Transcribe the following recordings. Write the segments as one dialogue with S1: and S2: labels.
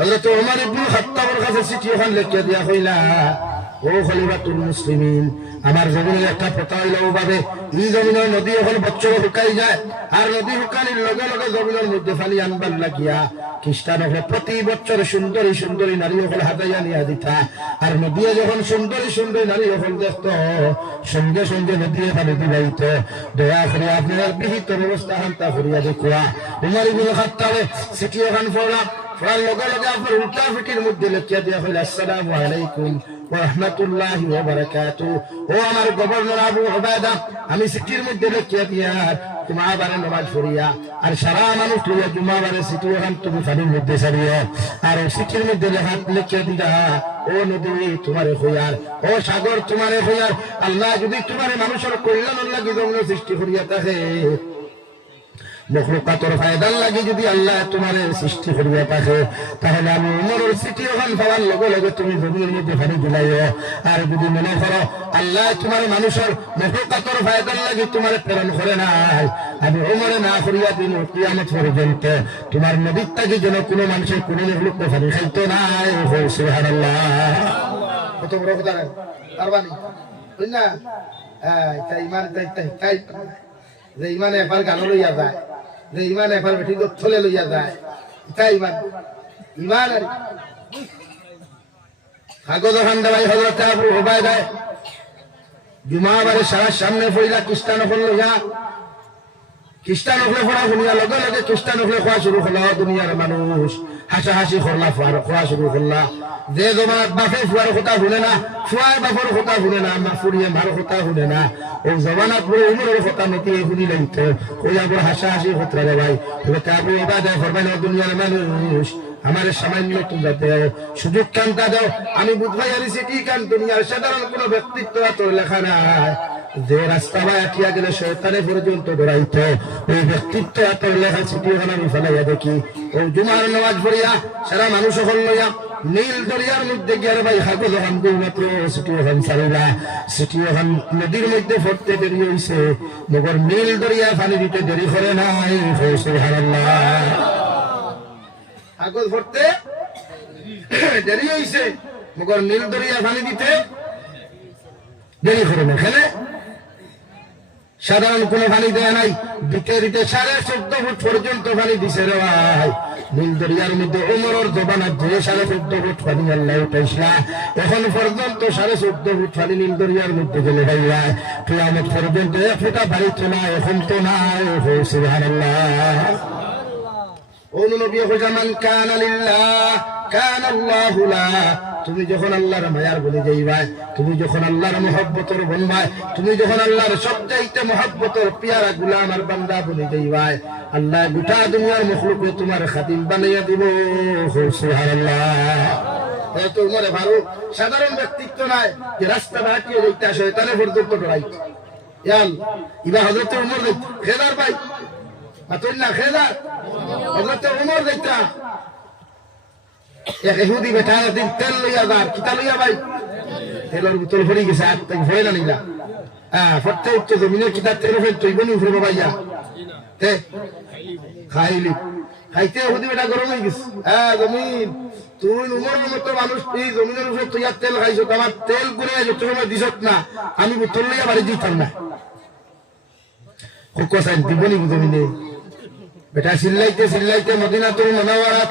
S1: হযরত ওমর ইবনে খাত্তাবের কাছে চিঠি ওখান লিখে দিয়া কইলা, ও খলিফাতুল মুসলিমিন, আমার জমিনের একটা কথা হইল ওভাবে এই জমিনের নদী এখন বছর শুকাই যায়, আর নদী শুকানির লগে লগে জমিনের মধ্যে ফালি আনবার লাগিয়া খ্রিস্টান হলে প্রতি বছর সুন্দরী সুন্দরী নারী হল হাতাইয়া নিয়া দিতা। আর নদী যখন সুন্দরী সুন্দরী নারী হল দেখত, সঙ্গে সঙ্গে নদী পানি দিবাইত। দয়া করে আপনার বিহিত ব্যবস্থা হান্তা করিয়া দেখুয়া। উমার ইবুল খাত্তাবে সিটি ওখান পড়লাম পড়ার লগে লগে আপনার উল্টা ফিটির মধ্যে লেখিয়া দিয়া হইল, আসসালামু আলাইকুম রহমতুল্লাহি বারাকাতু ও আমার গভর্নর আবু ওবায়দা আমি সিটির মধ্যে লেখিয়া দিয়া জুমাবারে নামাজ পড়িয়া আর সারা মানুষ লইয়া জুমাবারে সিটি ওখান তুমি পানির মধ্যে সারিও আর সিটির মধ্যে লেখা লেখিয়া দিলা ও নদী তোমারে হইয়ার, ও সাগর, তোমারে হইয়ার। আল্লাহ যদি তোমারে মানুষের কল্যাণ লাগি সৃষ্টি করিয়া থাকে মখলুকাতর ফায়দার লাগে যদি আল্লাহ তোমার সৃষ্টি করিয়া পাশে তাহলে আমি উমরের স্মৃতি ওখান পাওয়ার লগে লগে তুমি জমিনের মধ্যে পানি দিলাইও আর যদি মনে করো আল্লাহ তোমার মানুষের মখলুকাতর ফায়দার লাগে, তোমার প্রেরণ করে নাই, আমি উমরে না করিয়া দিন কিয়ামত পর্যন্ত তোমার নদীর তাকে যেন কোনো মানুষের কোনো মখলুক পানি খাইতো নাই। সুবহানাল্লাহ। কত বড় তাই তাই তাই তাই যে ইমানে এবার গানো লইয়া যায়। যে ইমান এবার বেটি থলে লইয়া যায়। তাই ইমান। ইমান আর কাগজ খান্ডা ভাই হজরত আবু হুবাইদা জুমাবারে সারা সামনে পড়িলা, খ্রিস্টান ফল লইয়া খ্রিস্টান হলে পড়া শুনিয়া, লগে লগে খ্রিস্টান হলে খোয়া শুরু করলা দুনিয়ার মানুষ। হাসা হাসি করলা খোয়া শুরু করলা যে জমানাত বাপে ফুয়ার কথা শুনে না ফুয়ার বাপর কথা শুনে না মা ফুরিয়ে মার শুনে না। ও জমানাত বলে উমরের কথা মতি শুনি লাইত কইয়া বড় হাসা হাসি খতরা রে ভাই। কাবু এবা দেয় ফরবেন দুনিয়ার মানুষ। আমার সামান্য তোমরা দেও সুযোগ কান্তা দাও। আমি বুধবাই আরিছি কি কান দুনিয়ার সাধারণ কোন ব্যক্তিত্ব এত লেখা নাই। যে রাস্তা বা আটিয়া গেলে শয়তানে পর্যন্ত দৌড়াইত ওই ব্যক্তিত্ব এত লেখা ছুটি ওখানে আমি ফেলাইয়া দেখি। ও জুমার নামাজ পড়িয়া, সারা মানুষ হল লইয়া, নীল দরিয়ার মধ্যে গিয়ে ভাই হাগো যখন দুই মাত্র ওখান ছুটি ওখান নদীর মধ্যে ফরতে দেরি হইছে। মগর নীল দরিয়া পানি দিতে দেরি করে নাই সুবহানাল্লাহ। কাগজ ভরতে দেরি হইছে। মগর নীল দরিয়া পানি দিতে দেরি করে না খেলে সাধারণ কোনো পানি দেয় নাই। দিতে সাড়ে চোদ্দ ফুট পর্যন্ত পানি দিছে রে ভাই। নীল দরিয়ার মধ্যে ওমরের জবানার ধরে সাড়ে চোদ্দ ফুট পানি আল্লাহ উঠাইছিলা এখন পর্যন্ত সাড়ে চোদ্দ ফুট পানি নীল দরিয়ার মধ্যে গেলে ভাই ভাই। কিয়ামত পর্যন্ত এক ফোঁটা পানি তো না এখন তো নাই। সুবহানাল্লাহ। অনুনবী হজামান কান লিল্লাহ। কান তুমি যখন আল্লাহর মায়ার বলে যাইবাই, তুমি যখন আল্লাহর মহব্বতর বনবাই, তুমি যখন আল্লাহর সবচাইতে মহব্বতর পিয়ারা গুলাম আর বান্দা বলে যাইবাই, আল্লাহ গোটা দুনিয়ার মখলুকে তোমার খাদিম বানাইয়া দিব। সাধারণ ব্যক্তিত্ব নাই যে রাস্তা ইয়াল, ইবা উমর আতুল না, খেদার। দেখতা তেল খাইছো তেল দিছত না। আমি বোতল লইয়া বাড়ি দিতাম না। জমিনে। বেটা, চিল্লাইতে চিল্লাইতে মদিনা তো মনাওয়ারাত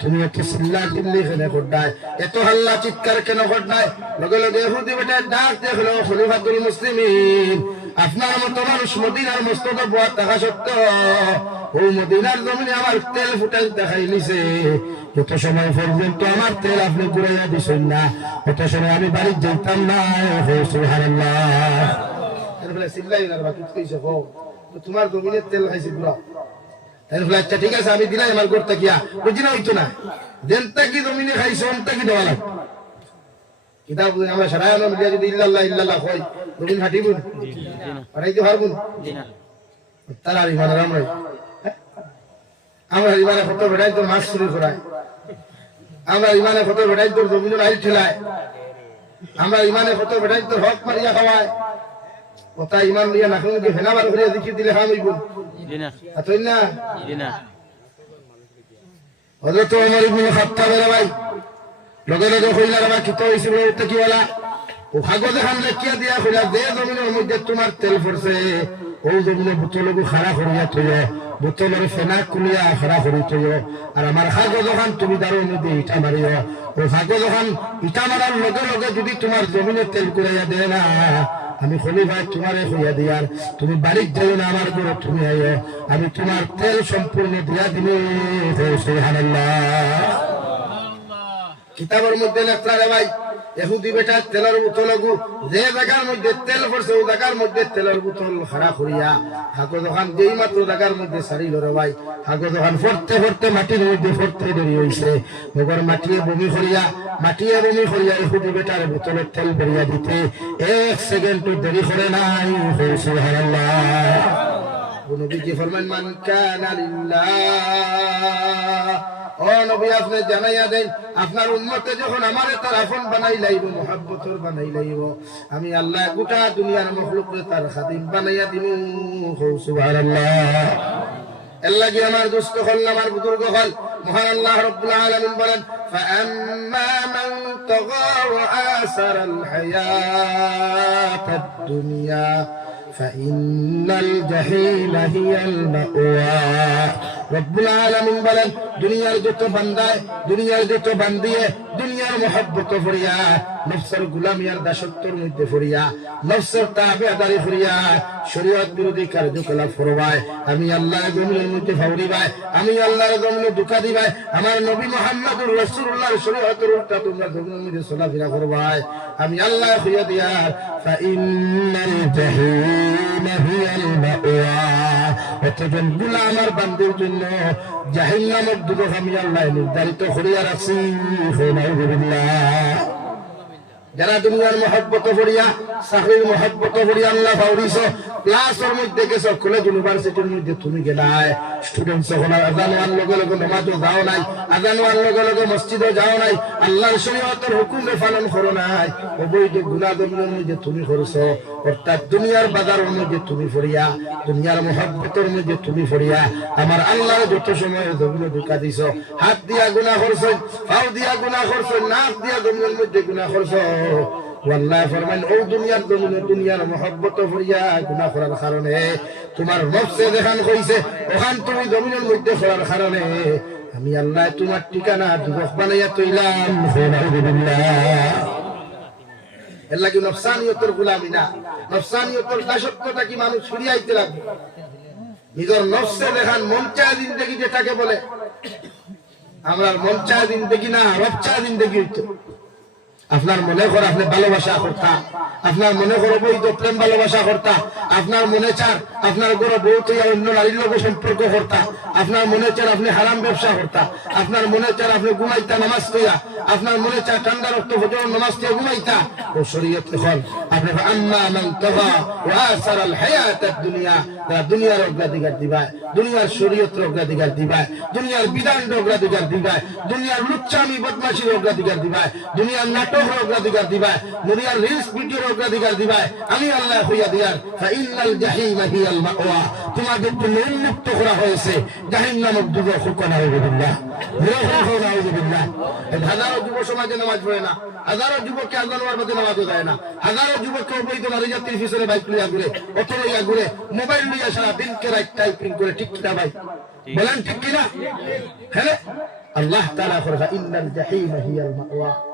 S1: তুমি একটু চিল্লা চিল্লি কেনে করডায় এত হাল্লা চিৎকার কেন করডায় লগে লগে হুদি বেটা ডাক দেখল খলিফাতুল মুসলিমিন, আপনার মতো মানুষ মদিনার মস্তক বয়ার দেখা সত্ত্বেও, ও মদিনার জমিনে আমার তেল ফুটাই দেখাই নিছে। যত সময় পর্যন্ত আমার তেল আপনি ঘুরাইয়া দিছেন না। অত সময় আমি বাড়ির যেতাম না। এরপরে চিল্লাই না বাকি তোমার জমিনে তেল খাইছে পুরা আচ্ছা ঠিক আছে, আমি আমার তাকিয়া বুঝি না, হইতো না। দেনটা কি জমিনে খাইছো, অন্তা কি কিতাব আমরা আলম দিয়া যদি ইল্লাল্লাহ ইল্লাল্লাহ কই জমিন তারা আর ইমান আমরাই হ্যাঁ? আমরা ইমানে কত বেড়াই তোর মাছ চুরি করায়। আমরা ইমানে কত বেড়াই তোর জমিন আইল ঠেলায়। আমরা ইমানে কত বেড়াই তোর হক মারিয়া খাওয়ায়। কথা ইমান লিয়া নাখন যে ফেনাবার করে দেখি দিলে হাম হইব। আতই না? হযরত ওমর ইবনে খাত্তাব ভাই লগে লগে কইলা রে ভাই কিতো হইছিল ওতে কি বলা খান দিয়া কইলা দে জমিনের মধ্যে তোমার তেল পড়ছে ও জমিনে বোতলগু খাড়া করিয়া থইয় বোতলের ফেনা কুলিয়া খাড়া করি থইয় আর আমার কাগজ খান তুমি দারো মধ্যে ইটা মারিও ও কাগজ খান ইটা মারার লগে লগে যদি তোমার জমিনে তেল কুড়াইয়া দেয় না আমি খলি ভাই তোমারে হইয়া দিয়ার তুমি বাড়ির যাই না আমার ঘরে তুমি আইও আমি তোমার তেল সম্পূর্ণ দিয়া দিলে সুবহানাল্লাহ। কিতাবের মধ্যে লেখা রে ভাই এহুদি বেটা তেলের বোতল যে জায়গার মধ্যে তেল পড়ছে ও জায়গার মধ্যে তেলের বোতল খাড়া করিয়া, হাগো দোকান যেই মাত্র জায়গার মধ্যে সারিল রে ভাই হাগো দোকান ফরতে ফরতে মাটির মধ্যে ফরতে দেরি হইছে মগর মাটিয়ে বমি করিয়া, মাটিয়ে বমি করিয়া এহুদি বেটার বোতলের তেল বেরিয়া দিতে এক সেকেন্ড দেরি করে নাই সুবহানাল্লাহ। নবীজি ফরমান মান কানা লিল্লাহ ও নবী আপনি জানাইয়া দেন আপনার উন্মতে যখন আমার তার আপন বানাই লাইব মহাব্বতর বানাই লাইব আমি আল্লাহ গোটা দুনিয়ার মখলুকরে তার খাদিম বানাইয়া দিমু সুবহানাল্লাহ আল্লাহ কি আমার দুস্থ হল আমার বুজুর্গ হল মহান আল্লাহ রব্বুল আলামিন বলেন فأما من طغى وآثر الحياة الدنيا فإن الجحيم هي المأوى বলেন, দুনিয়ার যত বান্দায় দুনিয়ার যত বান্দিয়ে দুনিয়ার মহব্বত ফরিয়া, নফসের গুলামিয়ার দাসত্বর মধ্যে ফরিয়া, নফসের তাবেদারি ফরিয়া, শরীয়ত বিরোধী কার্যকলাপ ফরবায়। আমি আল্লাহর জমিনের মধ্যে ফাউরিবাই আমি আল্লাহর জমিনে দুকা দিবাই আমার নবী মুহাম্মদুর রাসূলুল্লাহর শরীয়তের উল্টা তোমরা জমিনের মধ্যে চলাফেরা করবাই আমি আল্লাহ হইয়া দিয়ার ফাইন্নাল জাহিম হিয়াল মাওয়া। অতজনগুলা আমার বান্দির জন্য। জাহিন নামক দুটো আমি আল্লাহ নির্ধারিত করিয়া রাখছি। যারা দুনিয়ার মহব্বত করিয়া, চাকরির মহব্বত করিয়া আল্লাহ ফাউরিছ ক্লাসের মধ্যে গেছ, কলেজ ইউনিভার্সিটির মধ্যে তুমি গেলাই। স্টুডেন্ট যখন আজান হওয়ার লগে লগে নমাজও যাও নাই, আজান হওয়ার লগে লগে মসজিদও যাও নাই, আল্লাহর শরীয়তের হুকুমে পালন করো নাই। অবৈধ গুণা দমিনের মধ্যে তুমি করছ। অর্থাৎ দুনিয়ার বাজারের মধ্যে তুমি ফরিয়া, দুনিয়ার মহব্বতের মধ্যে তুমি ফরিয়া। আমার আল্লাহর যত সময় জমিনে ঢুকা দিছ, হাত দিয়া গুণা করছ, পাও দিয়া গুণা করছ, নাক দিয়া জমিনের মধ্যে গুণা করছ। আল্লাহ আমি আল্লাহ তোমার ঠিকানা যুবক বানাইয়া তৈলাম। এর লাগে নফসানিয়তের গুলামি না। নফসানিয়তের দাসত্বটা কি মানুষ ছড়িয়াইতে লাগবে? নিজের নফসে দেখান মঞ্চা জিন্দগি যেটাকে বলে। আমরা মঞ্চা জিন্দগি না রবচা জিন্দগি হইতো। আপনার মনে কর আপনি ভালোবাসা করতা, আপনার মনে করো বৈধ প্রেম ভালোবাসা করতা, আপনার মনে চার আপনার গরো বউ তৈয়া অন্য নারীর লোক সম্পর্ক করতা, আপনার মনে চার আপনি হারাম ব্যবসা করতা, আপনার মনে চার আপনি ঘুমাইতা নামাজ তৈয়া আপনার মনে চার ঠান্ডা রক্ত ভোজন নামাজ তৈয়া ঘুমাইতা। ও শরীয়ত এখন, আপনি আম্মা মান তগা ওয়া আসার আল হায়াত দুনিয়া। তারা দুনিয়ার অগ্রাধিকার দিবায়, দুনিয়ার শরীয়তের অগ্রাধিকার দিবায়, দুনিয়ার বিধানের অগ্রাধিকার দিবায়, দুনিয়ার লুচ্চামি বদমাশির অগ্রাধিকার দিবায়, দুনিয়ার নাটকের অগ্রাধিকার দিবায় দুনিয়ার রিলস ভিডিওর অগ্রাধিকার দিবায় আমি আল্লাহ হইয়া দিয়ার। ফাইনাল জাহিম হিয়াল মাওয়া। তোমাদের উন্মুক্ত করা হয়েছে। জাহিম নামক যুগ হুকনা হইবিল্লাহ যুব নামাজ পড়ে না। হাজারো যুবককে বাইক লইয়া ঘুরে, অটো লইয়া মোবাইল লইয়া সারা দিনকে রাত টাইপিং ঠিক কিনা ভাই? বলেন হ্যাঁ? আল্লাহ মাওয়া।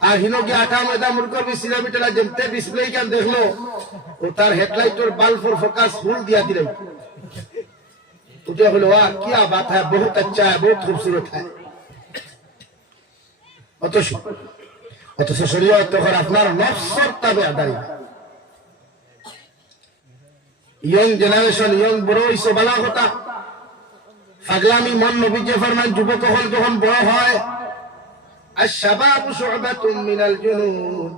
S1: আর হিনোকে আঠা ময়দা মূর্খ বিশ কিলোমিটার যেমতে ডিসপ্লে কেন দেখলো ও তার হেডলাইটের বাল্বর ফোকাস ফুল দিয়া দিলেন उठे बोले वाह क्या बात है बहुत अच्छा है बहुत खूबसूरत है অথচ অথচ শরীয়ত তখন আপনার নফসর তাবে আদায় ইয়ং জেনারেশন ইয়ং বড় হইছে বালা কথা ফাগলামি মন নবী যে ফরমান যুবক হল যখন বড় হয় আর শাবাব শুবাতুম মিনাল জুনুন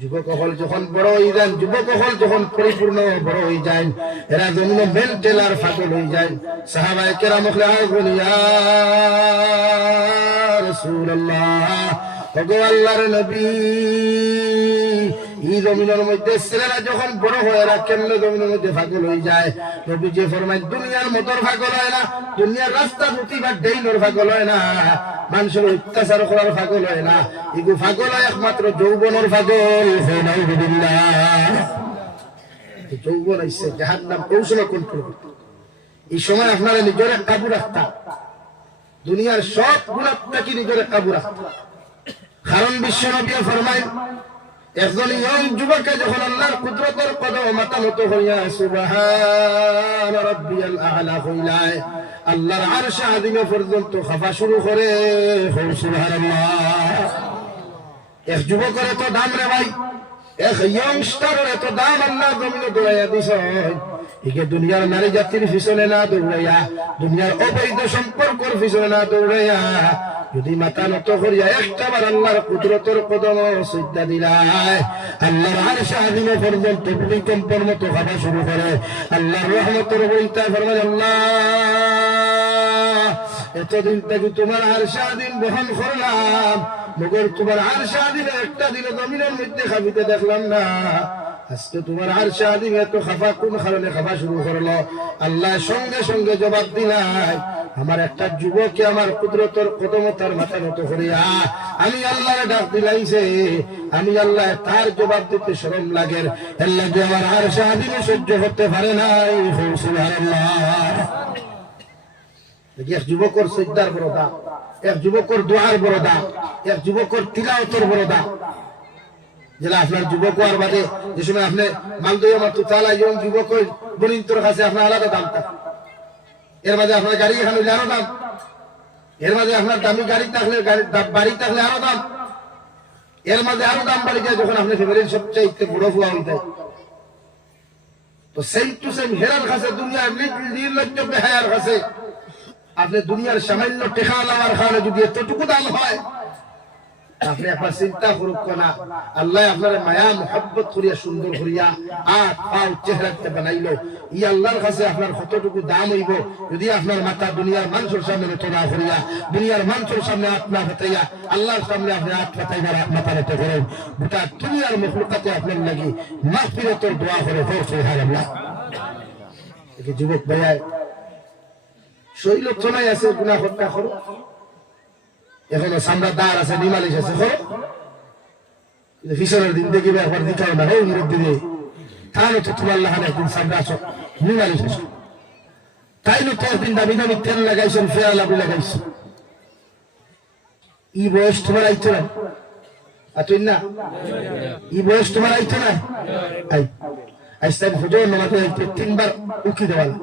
S1: যুবক হল যখন বড় হয়ে যান যুবক হল যখন পরিপূর্ণ বড় হয়ে যায়, এরা জন্য মেন্টাল আর ফাটল হয়ে যায়। সাহাবায়ে কেরাম হলে আগুন ইয়া রাসূলুল্লাহ, ওগো আল্লাহর নবী। এই জমিনের মধ্যে ছেলেরা যখন বড় হয়, এরা কেমনে জমিনের মধ্যে ফাগল হয়ে যায়? নবী যে ফরমায়, দুনিয়ার মোটর ফাগল হয় না, দুনিয়ার রাস্তা দুটি বা ডেইনোর ফাগল হয় না, মানুষের অত্যাচার করার ফাগল হয় না। এগু ফাগল হয় একমাত্র যৌবনের ফাগল হয়। এই যৌবন আইসে যাহার নাম কৌশল কন্ট্রোল এই সময় আপনারা নিজের কাবু রাখতা দুনিয়ার সব গুণাত্মাকে নিজের কাবু রাখতা কারণ বিশ্ব নবী ফরমায় একজন ইয়ং যখন আল্লাহর কুদরতের কদম মাথা মতো হইয়া আল্লাহর পর্যন্ত খাফা শুরু করে এক যুবকের দাম রে ভাই, এক ইয়ংস্টারের এত দাম আল্লাহ জমিনে দৌড়াইয়া দিছ। একে দুনিয়ার নারী জাতির পিছনে না দৌড়াইয়া, দুনিয়ার অবৈধ সম্পর্কর পিছনে না দৌড়াইয়া যদি মাথা নত করিয়া একটাবার আল্লাহর কুদরতর কদম সিদ্ধা দিলায়, আল্লাহর আর সাহায্য পর্যন্ত ভূমিকম্পর মতো খাওয়া শুরু করে। আল্লাহর রহমতের বইতা ফরমান আল্লাহ, এতদিন থেকে তোমার আর সারাদিন বহন করলাম, মগর তোমার আর সারাদিন একটা দিনে জমিনের মধ্যে খাবিতে দেখলাম না। আজকে তোমার আর সারাদিন এত খাফা কোন কারণে খাফা শুরু করল? আল্লাহ সঙ্গে সঙ্গে জবাব দিলাই, আমার একটা যুবকে আমার কুদরতর কদমতার মাথা নত করিয়া আমি আল্লাহরে ডাক দিলাইছে আমি আল্লাহ তার জবাব দিতে শরম লাগের এর লাগে আমার আর সারাদিন সহ্য করতে পারে নাই। সুবহানাল্লাহ। এক যুবকর সজ্জার বড় এক যুবকর দোয়ার বড় এক যুবকর তিলাওতর বড় আপনার যুবক হওয়ার বাদে যে সময় আপনি আমার তো তালা যুবক কাছে আপনার আলাদা দাম এর মাঝে আপনার গাড়ি এখানে আরও দাম। এর মাঝে আপনার দামি গাড়ি থাকলে বাড়ি থাকলে আরও দাম। এর মাঝে আরও দাম বাড়ি যায় যখন আপনি ফ্যামিলির সবচেয়ে বড় ফুয়া হইতে তো সেম টু সেম হেরার কাছে, দুনিয়ার নির- নির্লজ্জ বেহায়ার কাছে, আপনি দুনিয়ার সামান্য টেকা লাগার কারণে যদি এতটুকু দাম হয় আপনি একবার চিন্তা করুক না আল্লাহ আপনার মায়া, মোহাব্বত করিয়া, সুন্দর করিয়া লাগি মাফিরতর দোয়া করে হোক সুবহানাল্লাহ। একে যুবক ভাইয়া শৈল চলাই আছে গুণা হত্যা করো এখনও সামরা দাঁড় আছে নিমালিশ আছে কিন্তু দিন দেখি একবার দিতে না হোক মুরব্বী দিয়ে তাহলে তো তোমার লাহান একদিন সামরা আছো নিমালিশ আছো তাই তো একদিন দামি দামি তেল লাগাইছেন, ফেরা লাভি লাগাইছো ই বয়স তোমার আইতো না? না? ই বয়স তোমার আইতো না? আই আইস্তান হুজুর নামাজে তিনবার উকি দেওয়া লাগে।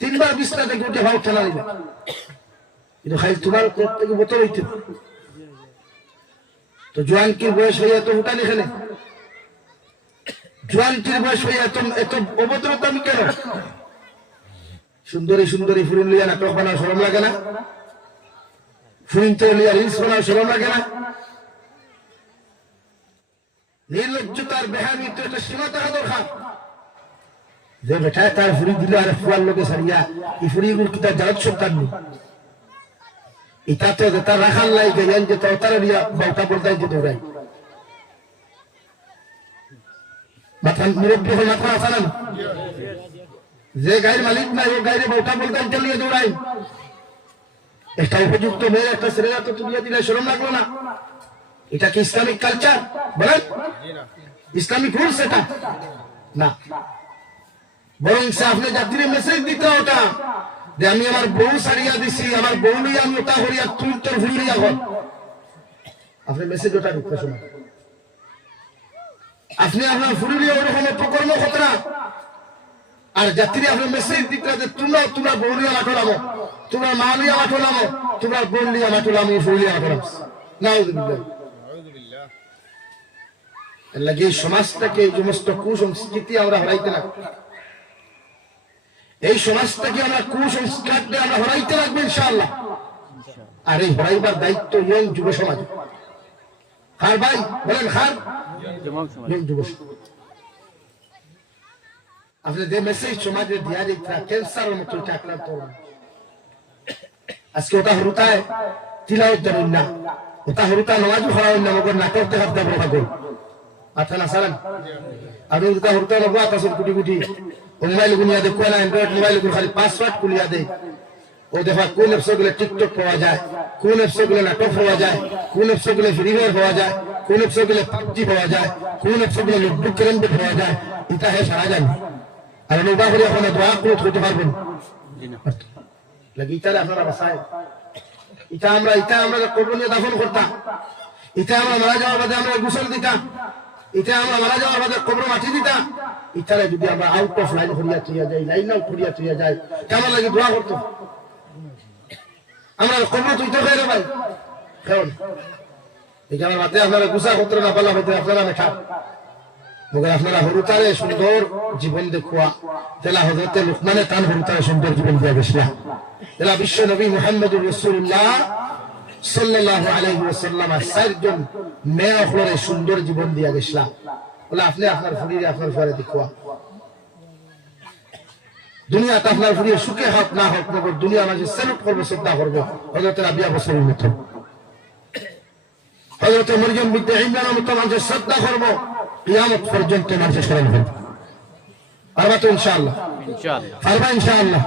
S1: তিনবার বিছনা থেকে ভাও দিবে কিন্তু খালি তোমার পেট থেকে বোতল হইতে তো বয়স হয়ে এত উঠান জোয়ানকির বয়স হয়ে এত আমি কেন? সুন্দরী সুন্দরী লিয়া নাটক সরম লাগে না? ফুরিন তো লিয়া রিলস সরম লাগে না? নির্লজ্জতার বেহামি তো একটা সীমা দরকার। যে বেটায় তার ফুরি দিল আর ফুয়ার লোকে সারিয়া এই ফুরি তার জালত সরকার নেই এটা তো যে রাখার লাই গেলেন যে তারা নিয়ে বাউটা বলতাই যে দৌড়াই মাথা মুরব্বী হয়ে মাথা না? যে গাড়ির মালিক নাই ও গাড়ি বাউটা বলতাই চালিয়ে দৌড়াই একটা তো দিলে শরম লাগল না। এটা কি ইসলামিক কালচার বলেন। ইসলামিক রুলস এটা না। বরং আপনি যাত্রী মেসেজ দিতে ওটা যে আমি আমার বউ সারিয়া দিছি, আমার বউ নিয়ে আমি ওটা করিয়া তুই তোর ভুল নিয়া ঘর। আপনি মেসেজ ওটা ঢুকতে শোনা আপনি আপনার ফুরুলিয়া ওরকম অপকর্ম হতো না আর যাত্রী আপনার মেসেজ দিতে যে তোমরা তোমরা বৌলিয়া মাঠো নামো, তোমরা মা লিয়া মাঠো নামো, তোমরা বোন লিয়া মাঠো নামো, ফুরুলিয়া মাঠো নামো। নাউজুবিল্লাহ। লাগে সমাজটাকে এই সমস্ত কুসংস্কৃতি আমরা হরাইতে না। এই সমাজটাকে আমরা কুসংস্কার আমরা হরাইতে রাখব ইনশাআল্লাহ। আর এই হরাইবার দায়িত্ব ইয়ং যুব সমাজ। খার ভাই, বলেন খার যুব। আপনি যে মেসেজ সমাজে দিয়া দিতা মতো আজকে ওটা হরুতায় তিলাওয়াত দেবেন না। ওটা হরুতা না মগর নাটক দেখার দেবো কাকুর আচ্ছা না সালাম আর ওটা হরুতা নবো আকাশের কোটি কোটি। মোবাইল গুনিয়া দে কোনা অ্যান্ড্রয়েড মোবাইলগুলো খালি পাসওয়ার্ড কুলিয়া দে ও দেখা কোন অ্যাপসগুলো টিকটক পাওয়া যায় কোন অ্যাপসগুলো নাটক পাওয়া যায় কোন অ্যাপসগুলো ফ্রি ফায়ার পাওয়া যায় কোন অ্যাপসগুলো পাবজি পাওয়া যায় কোন অ্যাপসগুলো লুডু ক্যারেম পাওয়া যায় এটা হে সারা জানি আর নৌকা করে এখন দোয়া করে করতে পারবেন লাগে ইটারে আপনারা বাসায় এটা আমরা এটা আমরা কবরনীয় দাফন করতাম এটা আমরা মারা যাওয়ার বাদে আমরা গোসল দিতাম এটা আমরা মারা যাওয়ার বাদে কবর মাটি দিতাম ইটারে যদি আমরা আউট অফ লাইন করিয়া তুইয়া যাই লাইন আউট করিয়া তুইয়া যাই, কেমন লাগে দোয়া করতো? আমরা কবর তুইতে খাই ভাই। কেমন? যে আপনারা করতে না পারলাম আপনারা মেঠা মগর আপনারা হরুতারে সুন্দর জীবন দেখুয়া। তেলা হজরতে লুকমানে তান হরুতারে সুন্দর জীবন দিয়া গেছিলাম তেলা বিশ্ব নবী মুহাম্মদুর রসুল্লাহ ওয়াসাল্লাম আর চারজন মেয়ে সুন্দর জীবন দিয়া গেছিলাম বলে আপনি আপনার ফুরিয়ে আপনার ফুয়ারে দেখুয়া। দুনিয়াতে আপনার ফুরিয়ে সুখে হোক না হোক মগর দুনিয়া মাঝে সেলুট করব শ্রদ্ধা করব হজরতের আবিয়া বছরের মতো। হজরত মরিয়ম বিদ্যা ইমরানের মতো মানুষের শ্রদ্ধা করব কিয়ামত পর্যন্ত মানুষের স্মরণ করব পারবা তো
S2: ইনশাআল্লাহ।
S1: পারবা ইনশাআল্লাহ?